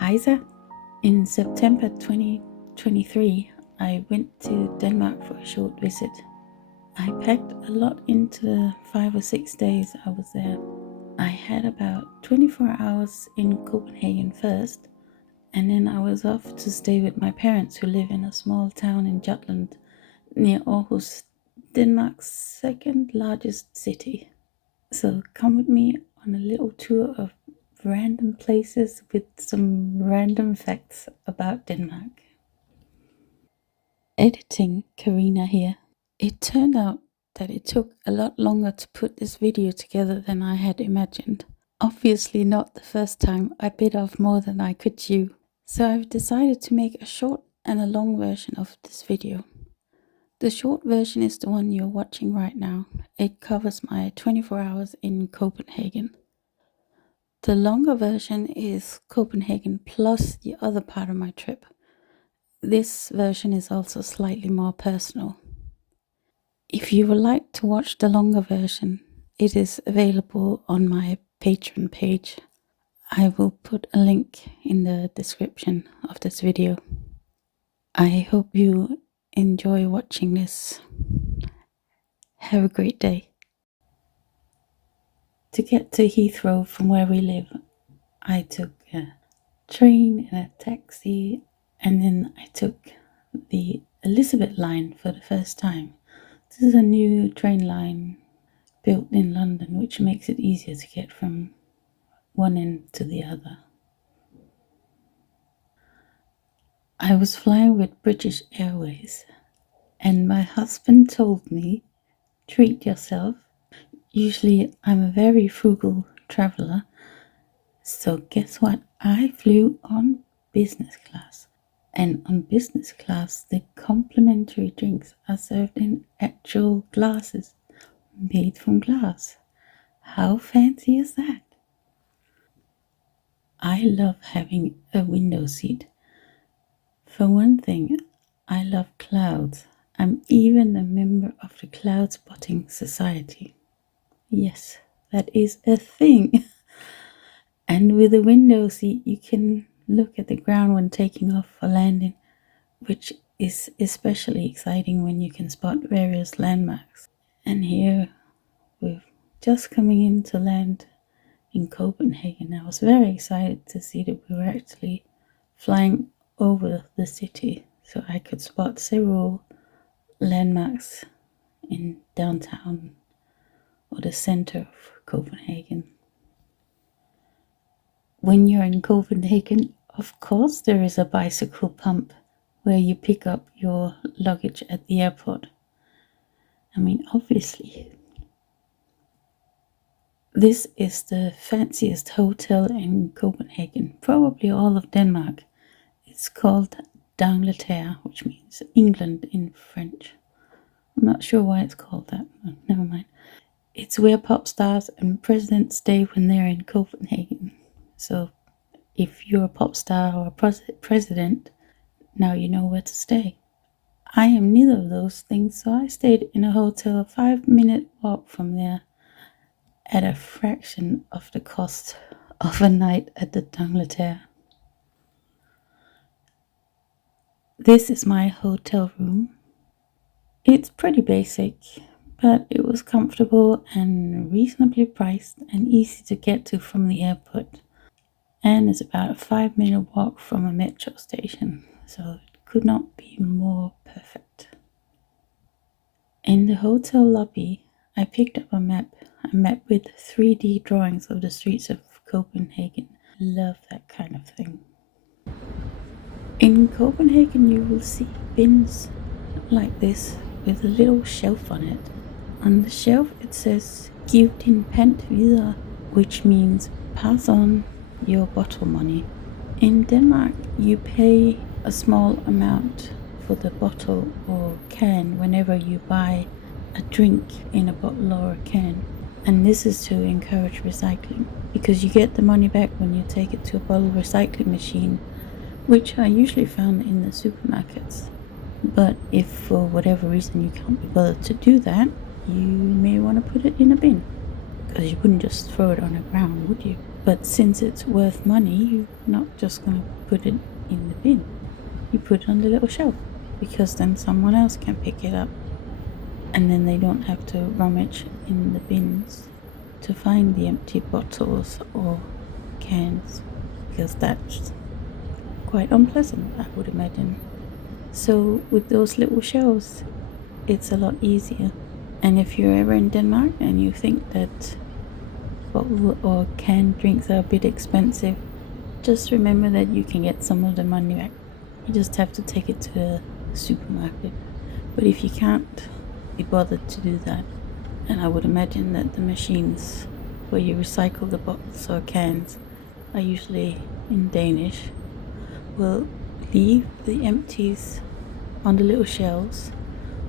Heisa. In September 2023, I went to Denmark for a short visit. I packed a lot into the 5 or 6 days I was there. I had about 24 hours in Copenhagen first, and then I was off to stay with my parents who live in a small town in Jutland near Aarhus, Denmark's second largest city. So come with me on a little tour of random places with some random facts about Denmark. Editing, Carina here. It turned out that it took a lot longer to put this video together than I had imagined. Obviously not the first time I bit off more than I could chew. So I've decided to make a short and a long version of this video. The short version is the one you're watching right now. It covers my 24 hours in Copenhagen. The longer version is Copenhagen plus the other part of my trip. This version is also slightly more personal. If you would like to watch the longer version, it is available on my Patreon page. I will put a link in the description of this video. I hope you enjoy watching this. Have a great day. To get to Heathrow from where we live, I took a train and a taxi, and then I took the Elizabeth line for the first time. This is a new train line built in London, which makes it easier to get from one end to the other. I was flying with British Airways, and my husband told me, treat yourself. Usually I'm a very frugal traveler, so guess what? I flew on business class. And on business class, the complimentary drinks are served in actual glasses, made from glass. How fancy is that? I love having a window seat. For one thing, I love clouds. I'm even a member of the Cloud Spotting Society. Yes, that is a thing. And with a window seat, you can look at the ground when taking off for landing, which is especially exciting when you can spot various landmarks. And here we're just coming in to land in Copenhagen. I was very excited to see that we were actually flying over the city, so I could spot several landmarks in downtown or the center of Copenhagen. When you're in Copenhagen, of course there is a bicycle pump where you pick up your luggage at the airport. I mean, obviously. This is the fanciest hotel in Copenhagen, probably all of Denmark. It's called d'Angleterre, which means England in French. I'm not sure why it's called that, but never mind. It's where pop stars and presidents stay when they're in Copenhagen. So if you're a pop star or a president, now you know where to stay. I am neither of those things, so I stayed in a hotel 5-minute walk from there at a fraction of the cost of a night at the d'Angleterre. This is my hotel room. It's pretty basic, but it was comfortable and reasonably priced and easy to get to from the airport. And it's about a 5-minute walk from a metro station, so it could not be more perfect. In the hotel lobby, I picked up a map with 3D drawings of the streets of Copenhagen. Love that kind of thing. In Copenhagen, you will see bins like this with a little shelf on it. On the shelf, it says "Giv din pant videre," which means pass on your bottle money. In Denmark, you pay a small amount for the bottle or can whenever you buy a drink in a bottle or a can. And this is to encourage recycling, because you get the money back when you take it to a bottle recycling machine, which are usually found in the supermarkets. But if for whatever reason you can't be bothered to do that, you may want to put it in a bin, because you wouldn't just throw it on the ground, would you? But since it's worth money, you're not just going to put it in the bin. You put it on the little shelf, because then someone else can pick it up. And then they don't have to rummage in the bins to find the empty bottles or cans, because that's quite unpleasant, I would imagine. So with those little shelves, it's a lot easier. And if you're ever in Denmark and you think that bottle or canned drinks are a bit expensive, just remember that you can get some of the money back. You just have to take it to the supermarket. But if you can't be bothered to do that, and I would imagine that the machines where you recycle the bottles or cans are usually in Danish, will leave the empties on the little shelves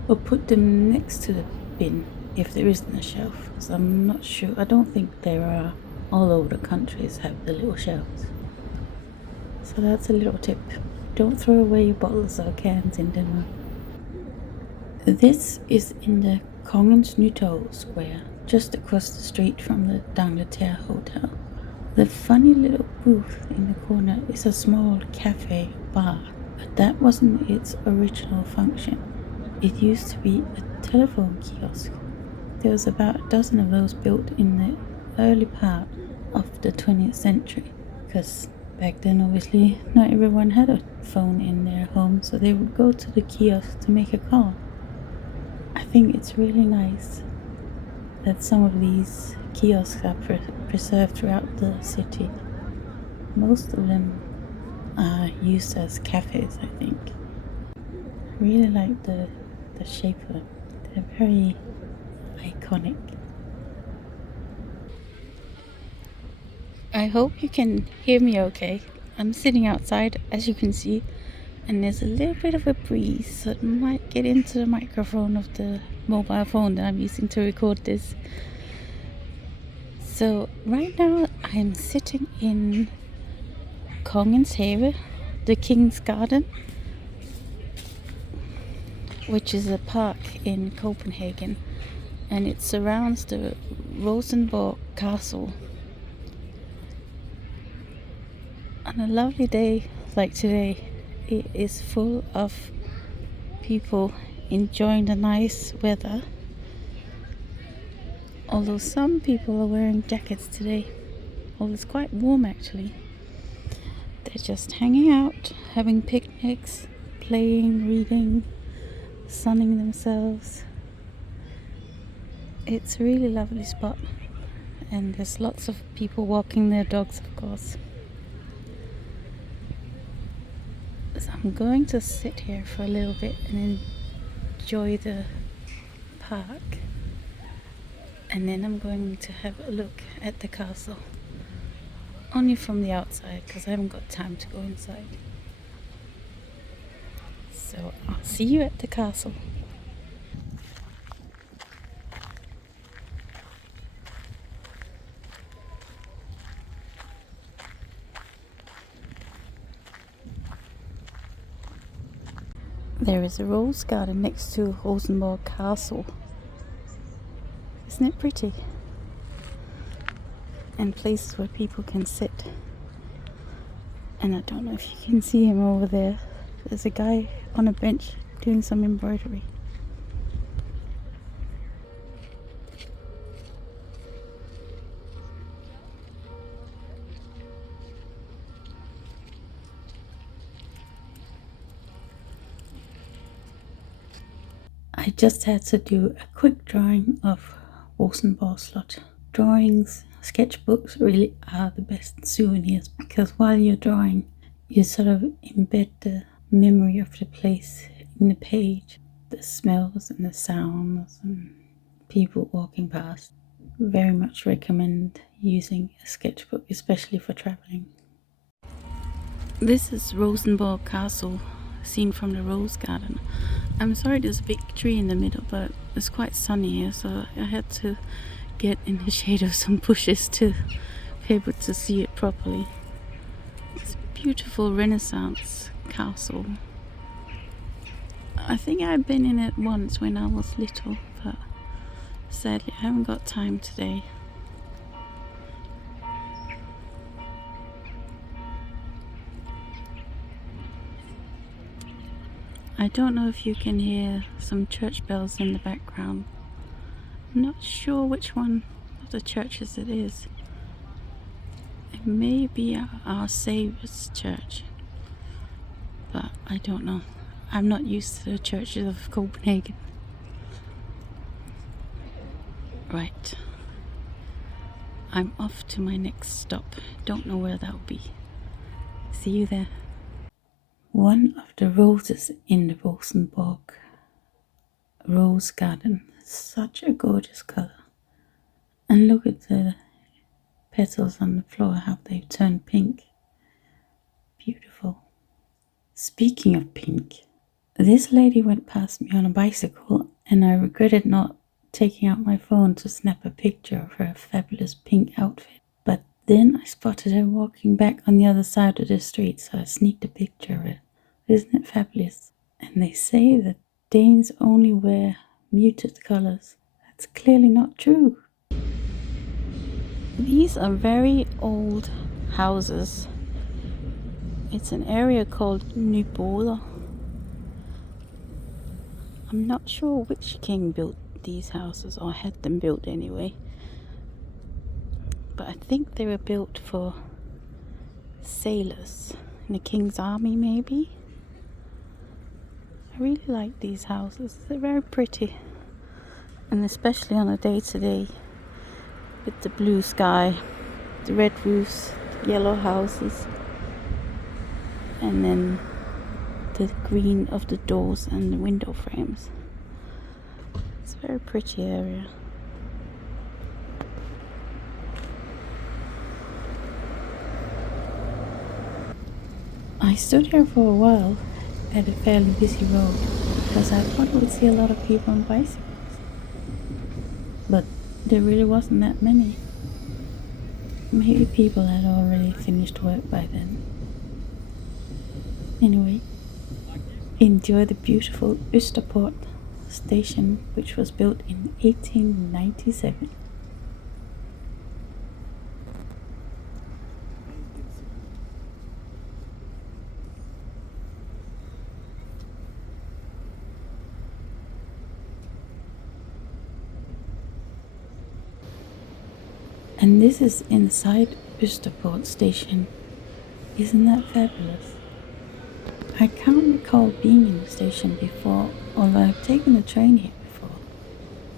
or put them next to the bin if there isn't a shelf. So I'm not sure. I don't think there are all over the countries have the little shelves. So that's a little tip. Don't throw away your bottles or cans in Denmark. This is in the Kongens Nyhavn Square, just across the street from the D'Angleterre Hotel. The funny little booth in the corner is a small cafe bar, but that wasn't its original function. It used to be a telephone kiosk. There was about a dozen of those built in the early part of the 20th century, because back then obviously not everyone had a phone in their home, so they would go to the kiosk to make a call. I think it's really nice that some of these kiosks are preserved throughout the city. Most of them are used as cafes, I think. I really like the shape of them. They're very iconic. I hope you can hear me okay. I'm sitting outside, as you can see, and there's a little bit of a breeze, so it might get into the microphone of the mobile phone that I'm using to record this. So right now I'm sitting in Kongens Have, the King's Garden, which is a park in Copenhagen, and it surrounds the Rosenborg Castle. On a lovely day like today, it is full of people enjoying the nice weather, although some people are wearing jackets today. Well, it's quite warm actually. They're just hanging out, having picnics, playing, reading, sunning themselves. It's a really lovely spot, and there's lots of people walking their dogs, of course. So I'm going to sit here for a little bit and enjoy the park, and then I'm going to have a look at the castle, only from the outside because I haven't got time to go inside. So I'll see you at the castle. There is a rose garden next to Rosenborg Castle. Isn't it pretty? And places where people can sit. And I don't know if you can see him over there. There's a guy on a bench doing some embroidery. I just had to do a quick drawing of Rosenborg Slot. Drawings, sketchbooks really are the best souvenirs, because while you're drawing, you sort of embed the memory of the place in the page. The smells and the sounds and people walking past. Very much recommend using a sketchbook, especially for traveling. This is Rosenborg Castle, seen from the rose garden. I'm sorry there's a big tree in the middle, but it's quite sunny here, so I had to get in the shade of some bushes to be able to see it properly. It's a beautiful Renaissance castle. I think I've been in it once when I was little, but sadly I haven't got time today. I don't know if you can hear some church bells in the background. I'm not sure which one of the churches it is. It may be our Saviour's church, but I don't know. I'm not used to the churches of Copenhagen. Right. I'm off to my next stop. Don't know where that will be. See you there. One of the roses in the Rosenborg Rose Garden. Such a gorgeous color. And look at the petals on the floor, how they've turned pink. Beautiful. Speaking of pink, this lady went past me on a bicycle and I regretted not taking out my phone to snap a picture of her fabulous pink outfit. But then I spotted her walking back on the other side of the street, so I sneaked a picture of it. Isn't it fabulous? And they say that Danes only wear muted colors. That's clearly not true. These are very old houses. It's an area called Nyboder. I'm not sure which king built these houses, or had them built anyway. But I think they were built for sailors in the king's army, maybe. I really like these houses. They're very pretty. And especially on a day-to-day, with the blue sky, the red roofs, the yellow houses, and then the green of the doors and the window frames. It's a very pretty area. I stood here for a while at a fairly busy road because I thought I would see a lot of people on bicycles. But there really wasn't that many. Maybe people had already finished work by then. Anyway, enjoy the beautiful Østerport station, which was built in 1897. And this is inside Østerport station. Isn't that fabulous? I can't recall being in the station before, although I've taken the train here before.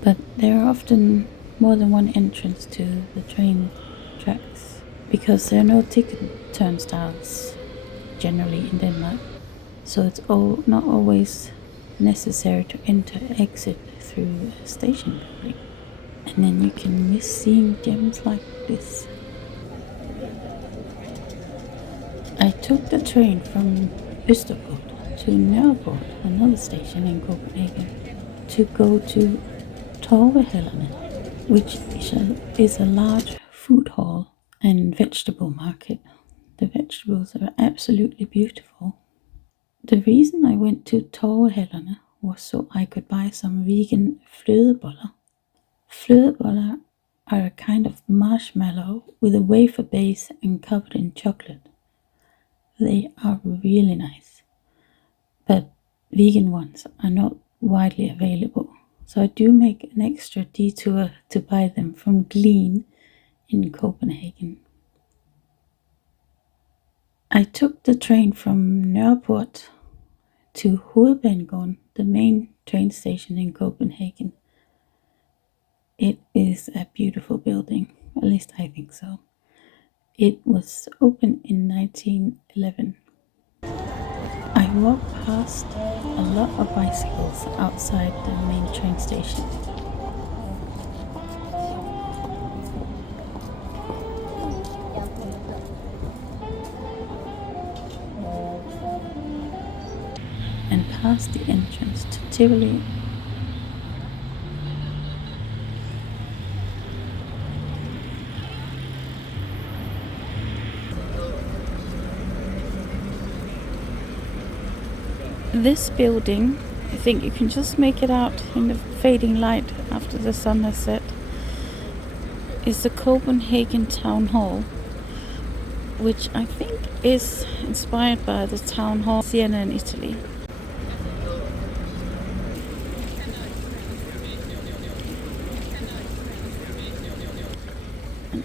But there are often more than one entrance to the train tracks, because there are no ticket turnstiles generally in Denmark. So it's not always necessary to exit through a station building. And then you can miss seeing gems like this. I took the train from Østerport to Nyhavn, another station in Copenhagen, to go to Torvehallerne, which is a large food hall and vegetable market. The vegetables are absolutely beautiful. The reason I went to Torvehallerne was so I could buy some vegan flødeboller. Flødeboller are a kind of marshmallow with a wafer base and covered in chocolate. They are really nice, but vegan ones are not widely available, so I do make an extra detour to buy them from Glean in Copenhagen. I took the train from Østerport to Hovedbanegården, the main train station in Copenhagen. It is a beautiful building, at least I think so. It was opened in 1911. I walked past a lot of bicycles outside the main train station. And past the entrance to Tivoli. This building, I think you can just make it out in the fading light after the sun has set, is the Copenhagen Town Hall, which I think is inspired by the Town Hall Siena in Italy.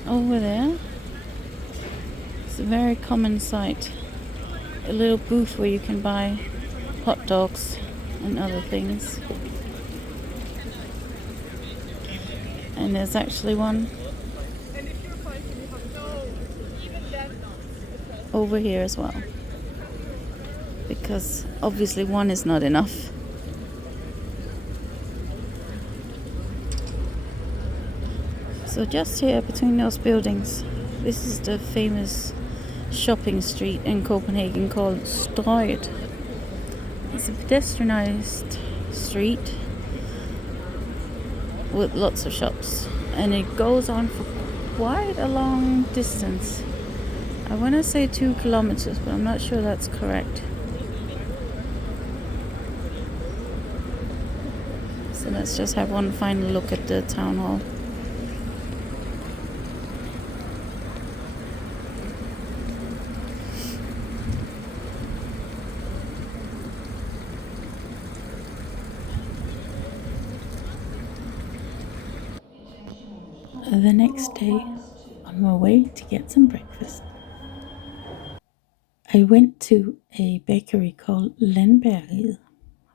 over there, it's a very common sight. A little booth where you can buy hot dogs and other things. And there's actually one over here as well, because obviously one is not enough. So just here between those buildings, this is the famous shopping street in Copenhagen called Strøget. It's a pedestrianized street with lots of shops, and it goes on for quite a long distance. I want to say 2 kilometers, but I'm not sure that's correct. So let's just have one final look at the town hall. The next day, on my way to get some breakfast, I went to a bakery called Landbageriet,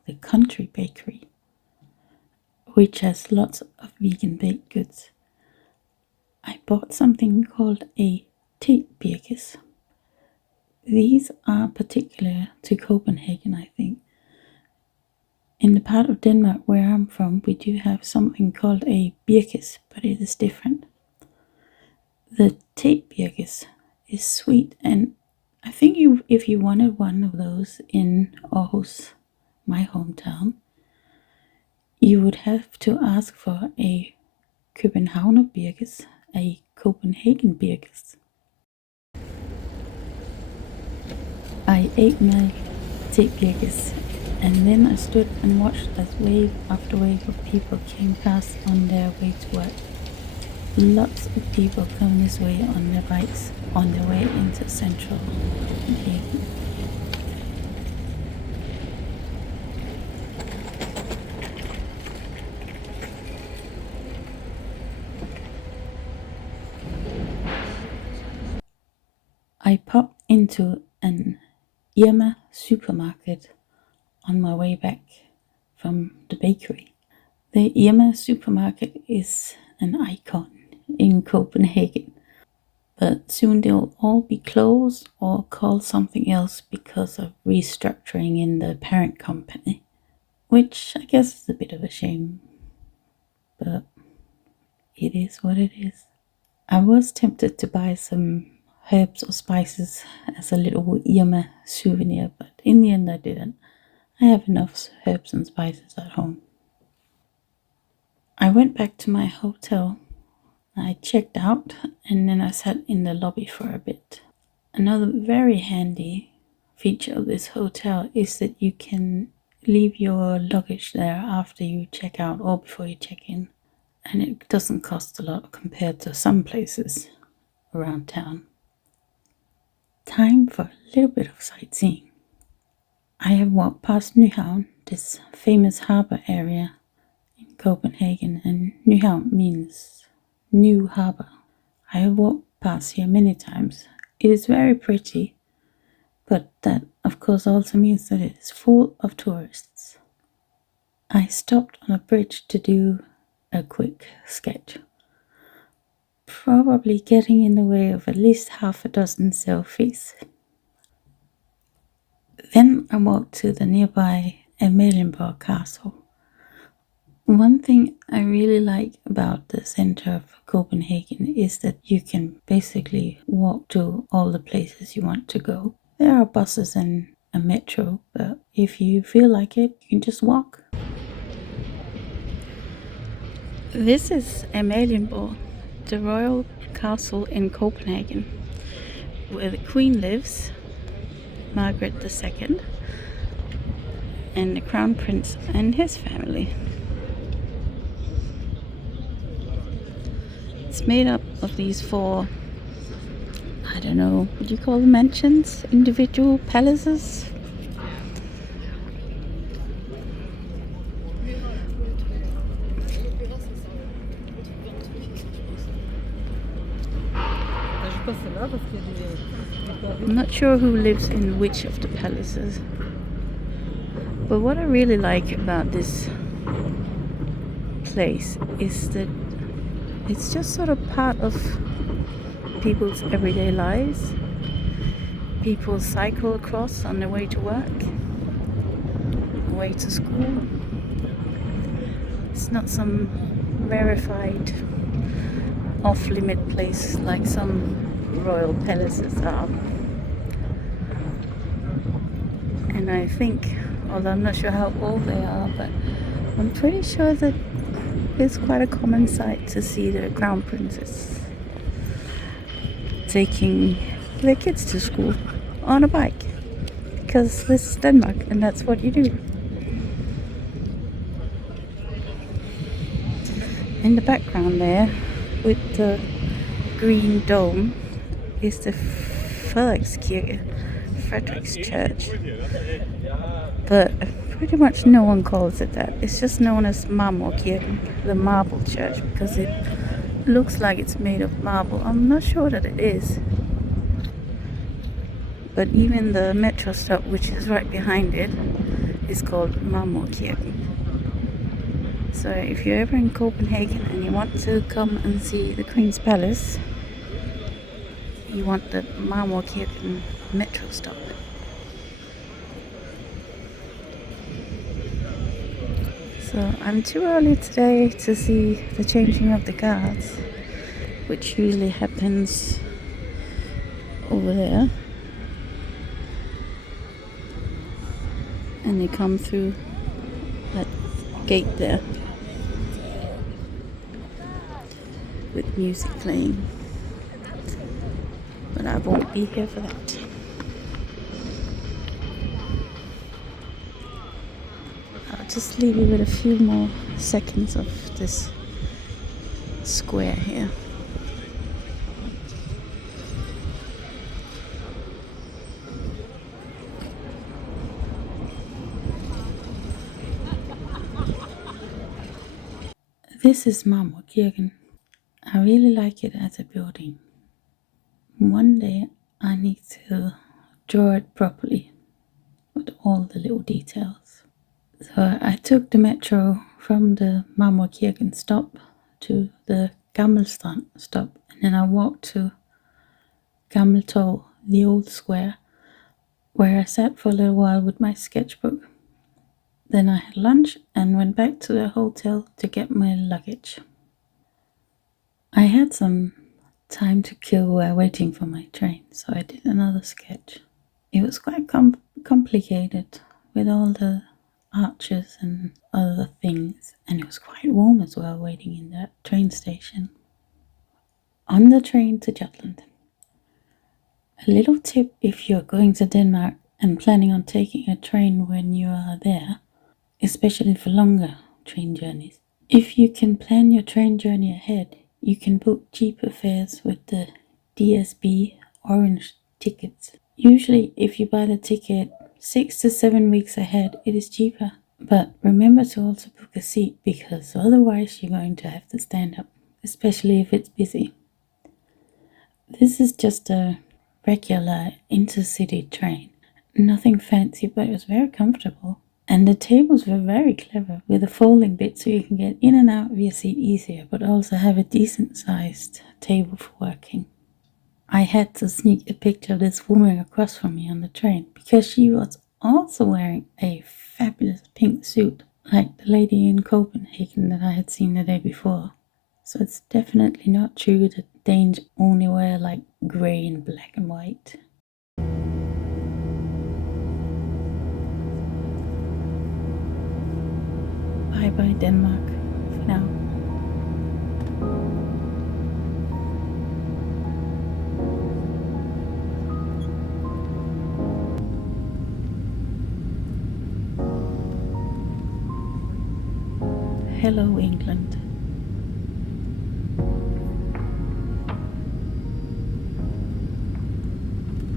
the country bakery, which has lots of vegan baked goods. I bought something called a Kbh. These are particular to Copenhagen, I think. In the part of Denmark where I'm from, we do have something called a birkes, but it is different. The Kbh is sweet, and I think if you wanted one of those in Aarhus, my hometown, you would have to ask for a Københavner birkes, a Copenhagen birkes. I ate my Kbh, and then I stood and watched as wave after wave of people came past on their way to work. Lots of people come this way on their bikes on their way into central Copenhagen. I popped into an Irma supermarket on my way back from the bakery. The Irma supermarket is an icon in Copenhagen, but soon they'll all be closed or called something else because of restructuring in the parent company, which I guess is a bit of a shame, but it is what it is. I was tempted to buy some herbs or spices as a little Irma souvenir, but in the end I didn't. I have enough herbs and spices at home. I went back to my hotel. I checked out and then I sat in the lobby for a bit. Another very handy feature of this hotel is that you can leave your luggage there after you check out or before you check in. And it doesn't cost a lot compared to some places around town. Time for a little bit of sightseeing. I have walked past Nyhavn, this famous harbor area in Copenhagen, and Nyhavn means new harbor. I have walked past here many times. It is very pretty, but that of course also means that it is full of tourists. I stopped on a bridge to do a quick sketch, probably getting in the way of at least half a dozen selfies. Then I walked to the nearby Amalienborg castle. One thing I really like about the center of Copenhagen is that you can basically walk to all the places you want to go. There are buses and a metro, but if you feel like it, you can just walk. This is Amalienborg, the royal castle in Copenhagen, where the Queen lives, Margaret II, and the Crown Prince and his family. It's made up of these 4, I don't know, what do you call them, mansions? Individual palaces? I'm not sure who lives in which of the palaces. But what I really like about this place is that it's just sort of part of people's everyday lives. People cycle across on their way to work, way to school. It's not some rarefied, off-limit place like some royal palaces are. And I think, although I'm not sure how old they are, but I'm pretty sure that it's quite a common sight to see the crown princess taking their kids to school on a bike, because this is Denmark and that's what you do. In the background there, with the green dome, is the Frederiks Church, but pretty much no one calls it that. It's just known as Marmorkirken, the marble church, because it looks like it's made of marble. I'm not sure that it is, but even the metro stop, which is right behind it, is called Marmorkirken. So if you're ever in Copenhagen and you want to come and see the Queen's Palace, you want the Marmorkirken metro stop. So I'm too early today to see the changing of the guards, which usually happens over there. And they come through that gate there with music playing. But I won't be here for that. I'll just leave you with a few more seconds of this square here. This is Marmorkirken. I really like it as a building. One day I need to draw it properly with all the little details. So I took the metro from the Marmorkirken stop to the Gammelstrand stop, and then I walked to Gammeltorv, the old square, where I sat for a little while with my sketchbook. Then I had lunch and went back to the hotel to get my luggage. I had some time to kill while waiting for my train, so I did another sketch. It was quite complicated with all the arches and other things, and it was quite warm as well waiting in that train station. On the train to Jutland. A little tip if you're going to Denmark and planning on taking a train when you are there, especially for longer train journeys. If you can plan your train journey ahead, you can book cheaper fares with the DSB Orange tickets. Usually, if you buy the ticket 6 to 7 weeks ahead, it is cheaper. But remember to also book a seat, because otherwise you're going to have to stand up, especially if it's busy. This is just a regular intercity train. Nothing fancy, but it was very comfortable. And the tables were very clever, with a folding bit so you can get in and out of your seat easier, but also have a decent sized table for working. I had to sneak a picture of this woman across from me on the train, because she was also wearing a fabulous pink suit, like the lady in Copenhagen that I had seen the day before. So it's definitely not true that Danes only wear like grey and black and white. Bye bye Denmark for now. Hello England.